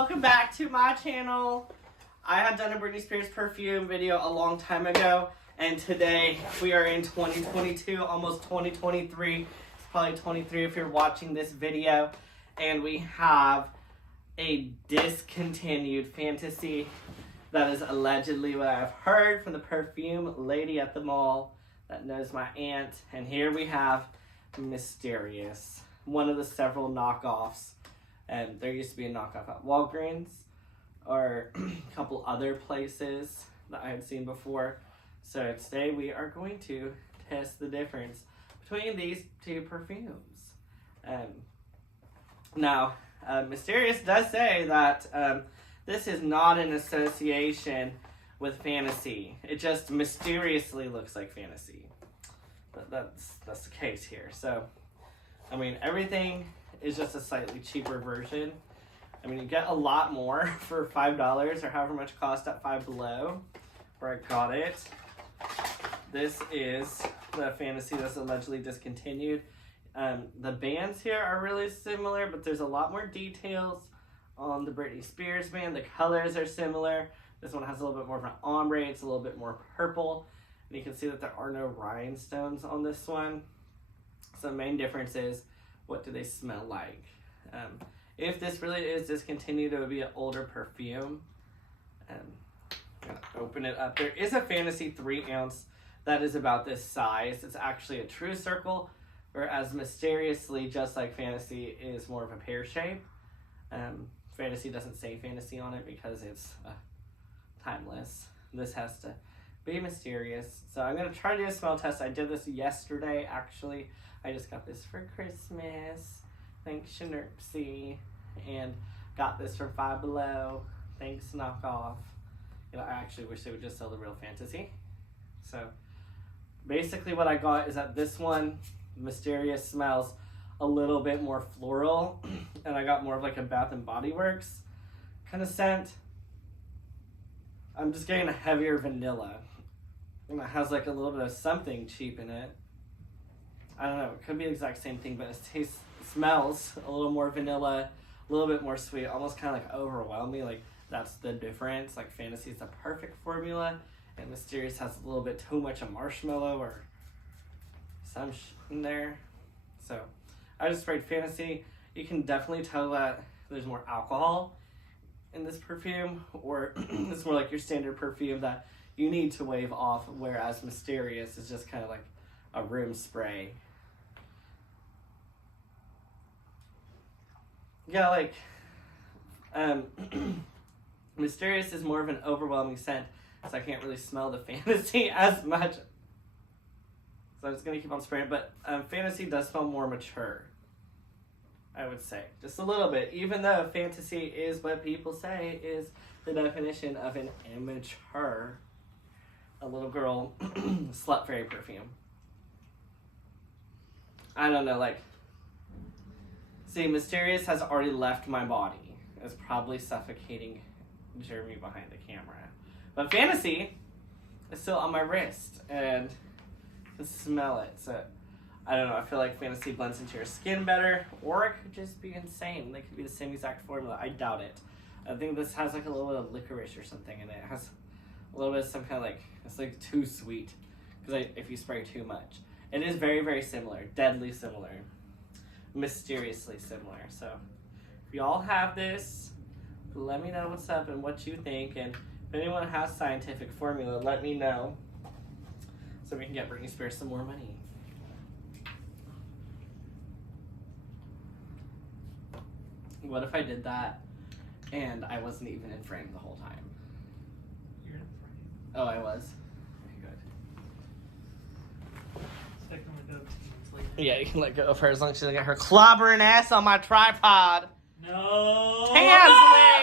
welcome back to my channel. I had done a Britney Spears perfume video a long time ago, and today we are in 2022, almost 2023. It's probably 23 if you're watching this video, and we have a discontinued fantasy that is allegedly what I've heard from the perfume lady at the mall that knows my aunt. And here we have Mysterious, one of the several knockoffs. And there used to be a knockoff at Walgreens or a couple other places that I had seen before. So today we are going to test the difference between these two perfumes. Now, Mysterious does say that this is not an association with fantasy. It just mysteriously looks like fantasy. But that's the case here. So, I mean, everything is just a slightly cheaper version. I mean, you get a lot more for $5 or however much it cost at Five Below, where I got it. This is the fantasy that's allegedly discontinued. The bands here are really similar, but there's a lot more details on the Britney Spears band. The colors are similar. This one has a little bit more of an ombre. It's a little bit more purple. And you can see that there are no rhinestones on this one. So the main difference is, what do they smell like? If this really is discontinued, it would be an older perfume. I'm gonna open it up. There is a Fantasy 3-ounce that is about this size. It's actually a true circle, whereas Mysteriously, just like Fantasy, is more of a pear shape. Fantasy doesn't say Fantasy on it because it's timeless. This has to be Mysterious. So I'm gonna try to do a smell test. I did this yesterday, actually. I just got this for Christmas. Thanks, Shanurpsy. And got this from Five Below. Thanks, Knockoff. You know, I actually wish they would just sell the real Fantasy. So basically what I got is that this one, Mysterious, smells a little bit more floral. And I got more of like a Bath and Body Works kind of scent. I'm just getting a heavier vanilla. And it has like a little bit of something cheap in it. I don't know, it could be the exact same thing, but it smells a little more vanilla, a little bit more sweet, almost kind of like overwhelming. Like, that's the difference. Like, Fantasy is the perfect formula, and Mysterious has a little bit too much of marshmallow or some in there. So, I just sprayed Fantasy. You can definitely tell that there's more alcohol in this perfume, or it's more like your standard perfume that you need to wave off, whereas Mysterious is just kind of like a room spray. Yeah, like, Mysterious is more of an overwhelming scent, so I can't really smell the Fantasy as much. So I'm just going to keep on spraying, but Fantasy does smell more mature, I would say. Just a little bit, even though Fantasy is what people say is the definition of an immature, a little girl slut fairy perfume. I don't know, like, see, Mysterious has already left my body. It's probably suffocating Jeremy behind the camera. But Fantasy is still on my wrist, and I can smell it. So, I don't know, I feel like Fantasy blends into your skin better, or it could just be insane. They could be the same exact formula. I doubt it. I think this has like a little bit of licorice or something in it. It has a little bit of some kind of like, it's like too sweet, because if you spray too much. It is very, very similar, deadly similar. Mysteriously similar. So if y'all have this, let me know what's up and what you think, and if anyone has scientific formula, let me know so we can get Britney Spears some more money. What if I did that and I wasn't even in frame the whole time? You're in frame. Oh, I was? Okay, good. So I can let go of 2 minutes later. Yeah, you can let go of her as long as she doesn't get her clobbering ass on my tripod. No! Tansley!